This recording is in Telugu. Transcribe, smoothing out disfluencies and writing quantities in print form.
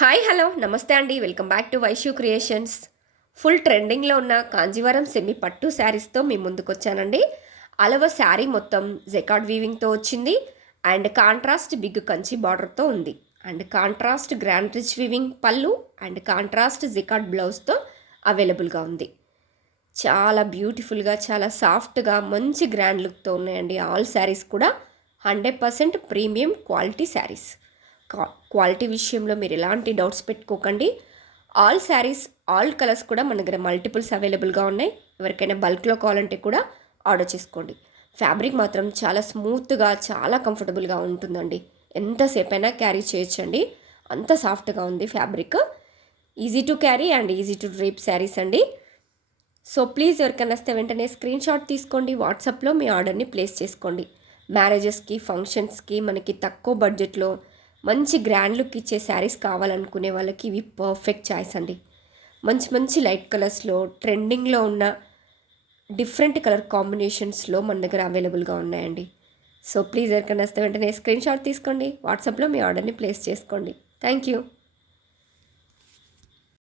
హాయ్ హలో నమస్తే అండి, welcome back to Vaishu creations. Full ట్రెండింగ్లో ఉన్న కాంజీవరం సెమీ పట్టు శారీస్తో మీ ముందుకు వచ్చానండి. అలవ శారీ మొత్తం జెకార్డ్ వీవింగ్తో వచ్చింది అండ్ కాంట్రాస్ట్ బిగ్ కంచి బార్డర్తో ఉంది and contrast grand rich weaving పళ్ళు అండ్ కాంట్రాస్ట్ జెకార్డ్ బ్లౌజ్తో అవైలబుల్గా ఉంది. చాలా బ్యూటిఫుల్గా, చాలా సాఫ్ట్గా, మంచి గ్రాండ్ లుక్తో ఉన్నాయండి. ఆల్ శారీస్ కూడా 100% ప్రీమియం క్వాలిటీ శారీస్. క్వాలిటీ విషయంలో మీరు ఎలాంటి డౌట్స్ పెట్టుకోకండి. ఆల్ శారీస్, ఆల్ కలర్స్ కూడా మన దగ్గర మల్టిపుల్స్ అవైలబుల్గా ఉన్నాయి. ఎవరికైనా బల్క్లో కావాలంటే కూడా ఆర్డర్ చేసుకోండి. ఫ్యాబ్రిక్ మాత్రం చాలా స్మూత్గా, చాలా కంఫర్టబుల్గా ఉంటుందండి. ఎంతసేపు అయినా క్యారీ చేయొచ్చండి, అంత సాఫ్ట్గా ఉంది fabric. Easy to carry and easy to drape saris అండి. సో ప్లీజ్ ఎవరికైనా వస్తే వెంటనే స్క్రీన్ షాట్ తీసుకోండి, వాట్సాప్లో మీ ఆర్డర్ని ప్లేస్ చేసుకోండి. మ్యారేజెస్కి, ఫంక్షన్స్కి మనకి తక్కువ బడ్జెట్లో మంచి గ్రాండ్ లుక్ ఇచ్చే శారీస్ కావాలనుకునే వాళ్ళకి ఇవి పర్ఫెక్ట్ చాయిస్ అండి. మంచి మంచి లైట్ కలర్స్లో, ట్రెండింగ్లో ఉన్న డిఫరెంట్ కలర్ కాంబినేషన్స్లో మన దగ్గర అవైలబుల్గా ఉన్నాయండి. సో ప్లీజ్ ఎవరికైనా వస్తే వెంటనే స్క్రీన్ షాట్ తీసుకోండి, వాట్సాప్లో మీ ఆర్డర్ని ప్లేస్ చేసుకోండి. Thank you.